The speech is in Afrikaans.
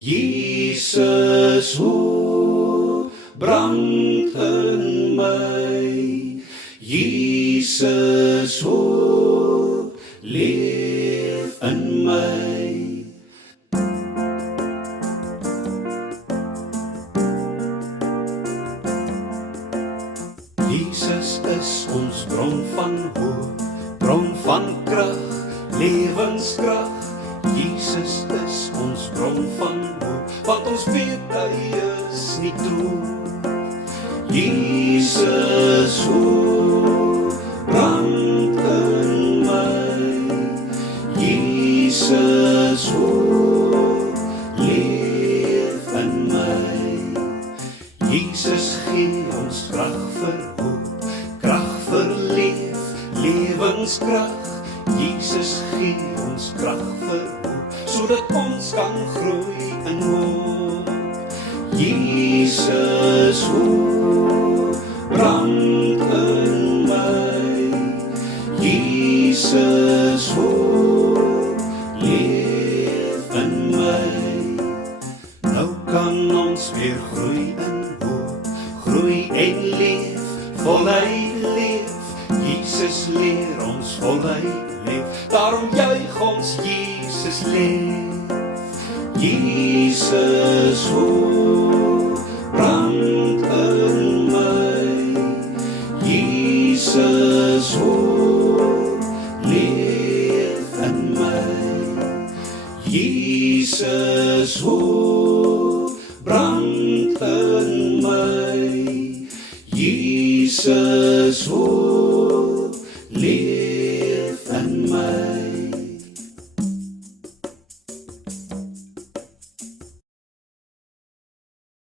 Jesus, hoe brand in my. Jesus, hoe leef in my. Jesus is ons bron van hoop, bron van krag, lewenskrag. Jesus is ons bron van hoop, want ons weet hy is nie dood. Jesus, hoe brand in my. Jesus, hoe leef in my. Jesus gee ons krag vir hoop, krag vir leef, lewenskrag. Jesus gee ons krag vir hoop, sodat ons kan groei in hoop. Jesus, hoe brand in my. Jesus, hoe leef in my. Nou kan ons weer groei in hoop, groei en leef, voluit leef. Jesus leer ons voluit leef, daarom juig ons Jesus leef. Jesus, hoe brand in my. Jesus, hoe leef in my. Jesus, hoe brand in my. Jesus, hoe